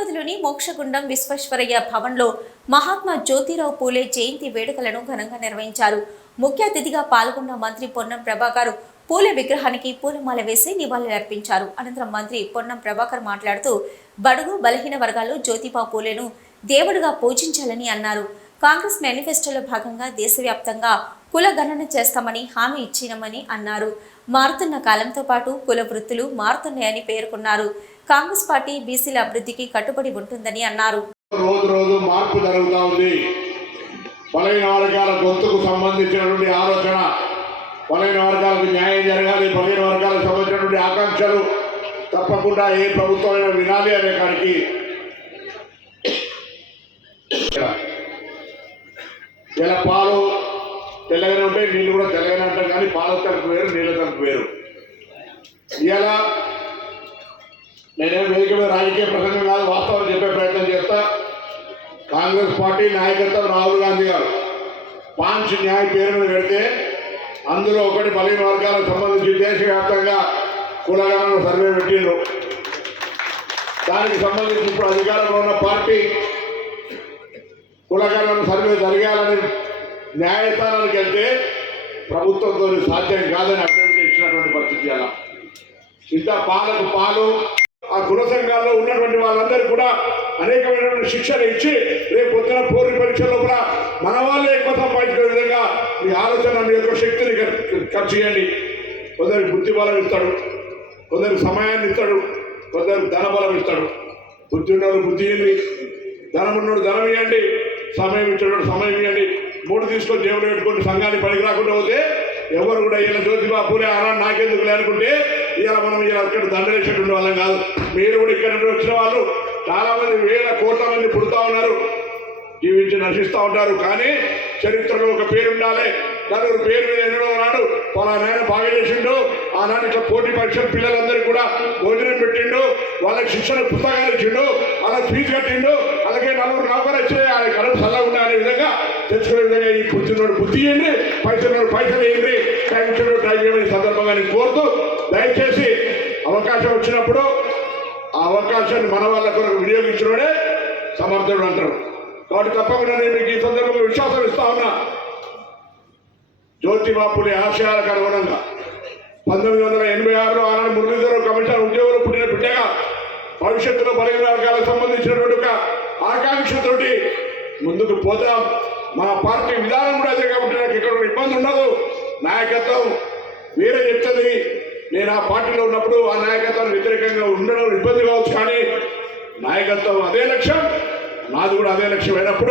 హైదరాబాద్లోని మోక్షగుండం విశ్వేశ్వరయ్య భవన్లో మహాత్మా జ్యోతిరావు పూలే జయంతి వేడుకలను ఘనంగా నిర్వహించారు. ముఖ్య అతిథిగా పాల్గొన్న మంత్రి పొన్నం ప్రభాకర్ పూలే విగ్రహానికి పూలమాల వేసి నివాళులర్పించారు. అనంతరం మంత్రి పొన్నం ప్రభాకర్ మాట్లాడుతూ బడుగు బలహీన వర్గాలు జ్యోతిబా పూలేను దేవుడిగా పూజించాలని అన్నారు. కాంగ్రెస్ మేనిఫెస్టోలో భాగంగా దేశవ్యాప్తంగా కుల గణన చేస్తామని హామీ ఇచ్చినామని అన్నారు. మారుతున్న కాలంతో పాటు కుల వృత్తులు మారుతున్నాయని పేర్కొన్నారు. కాంగ్రెస్ పార్టీ బీసీల అభివృద్ధికి కట్టుబడి ఉంటుందని అన్నారు. రోజు రోజు మార్పు జరుగుతూ ఉంది. బలహీన వర్గాల గొంతుకు సంబంధించినటువంటి ఆలోచన, బలహీన వర్గాలకు న్యాయం జరగాలి, బలహీన వర్గాలకు సంబంధించినటువంటి ఆకాంక్షలు తప్పకుండా ఏ ప్రభుత్వమైనా వినాలి అనే కాడికి ఇలా పాలు తెల్లగానే ఉంటాయి, నీళ్ళు కూడా తెల్లగానే ఉంటాయి. కానీ పాల తలుపు వేరు, నీళ్ళ తలుపు వేరు. ఇలా నేనేం వేదిక మీద రాజకీయ ప్రసంగం కాదు, వాస్తవం చెప్పే ప్రయత్నం చేస్తా. కాంగ్రెస్ పార్టీ నాయకత్వం రాహుల్ గాంధీ గారు పాంచ్ న్యాయ పేరు మీద పెడితే అందులో ఒకటి బలహీన వర్గాలకు సంబంధించి దేశవ్యాప్తంగా కులగణన సర్వే పెట్టిండ్రు. దానికి సంబంధించి ఇప్పుడు అధికారంలో ఉన్న పార్టీ కులగణన సర్వే జరగాలని న్యాయస్థానానికి వెళ్తే ప్రభుత్వంతో సాధ్యం కాదని అభిప్రాయం ఇచ్చినటువంటి పరిస్థితి. అలా ఇంత పాలకు పాలు ఆ కుల సంఘాల్లో ఉన్నటువంటి వాళ్ళందరూ కూడా అనేకమైనటువంటి శిక్షణ ఇచ్చి రేపు పొద్దున పోటీ పరీక్షల్లో కూడా మన వాళ్ళే ఎక్కువ సంపాదించుకునే విధంగా మీ ఆలోచన, మీ యొక్క శక్తిని ఖర్చు చేయండి. కొందరికి బుద్ధి బలం ఇస్తాడు, కొందరికి సమయాన్ని ఇస్తాడు, కొందరికి ధన బలం ఇస్తాడు. బుద్ధి ఉన్నవాడు బుద్ధి ఇవ్వండి, ధనం ఉన్నవాడు ధనం ఇవ్వండి, సమయం ఇచ్చేవాడు సమయం ఇవ్వండి. మూడు తీసుకొని జేబులు పెట్టుకొని సంఘాన్ని పనికి రాకుండా పోతే ఎవరు కూడా ఇలా జ్యోతిబా పూలే అలా నాకెందుకు లేనుకుంటే ఇలా మనం ఇలా ఇక్కడ దండలేసేటువంటి వాళ్ళం కాదు. మీరు కూడా ఇక్కడ నుండి వచ్చిన వాళ్ళు చాలా మంది, వేల కోట్ల మంది పుడుతూ ఉన్నారు, జీవించి నశిస్తూ ఉంటారు. కానీ చరిత్రలో ఒక పేరు ఉండాలి. నలుగురు పేరు మీద ఎన్నడో నాడు పలానాయన బాగా చేసిండు, ఆనాడు ఇట్లా పోటీ పరీక్షలు పిల్లలందరికీ కూడా భోజనం పెట్టిండు, వాళ్ళకి శిక్షణ పుస్తకాలు ఇచ్చిండు, అలా ఫీజు కట్టిండు, అలాగే నలుగురు నౌకరు వచ్చి ఆయన కడుపు చల్లగా ఉండే అనే విధంగా తెచ్చుకునే విధంగా ఈ బుద్ధినోడు బుద్ధి ఇవ్వండి, పైసలు పైసలు ఇవ్వండి, టైం ట్రై చేయమని సందర్భంగా నేను కోరుతూ, దయచేసి అవకాశం వచ్చినప్పుడు ఆ అవకాశాన్ని మన వాళ్ళ కొరకు వినియోగించడమే సమర్థుడు అంటారు. కాబట్టి తప్పకుండా నేను మీకు ఈ సందర్భంగా విశ్వాసం ఇస్తా ఉన్నా. జ్యోతిబా పూలే ఆశయాలకు అనుగుణంగా 1986లో ఆనాడు మురళీధర కమిషన్ ఉద్యోగులు పుట్టిన బిడ్డగా భవిష్యత్తులో బలహీన వర్గాలకు సంబంధించినటువంటి ఒక ఆకాంక్షతోటి ముందుకు పోతాం. మా పార్టీ విధానం కూడా అదే కాబట్టి నాకు ఇక్కడ ఇబ్బంది ఉండదు. నాయకత్వం వేరే చెప్తుంది. నేను ఆ పార్టీలో ఉన్నప్పుడు ఆ నాయకత్వానికి వ్యతిరేకంగా ఉండడం ఇబ్బంది కావచ్చు, కానీ నాయకత్వం అదే లక్ష్యం, నాది కూడా అదే లక్ష్యం అయినప్పుడు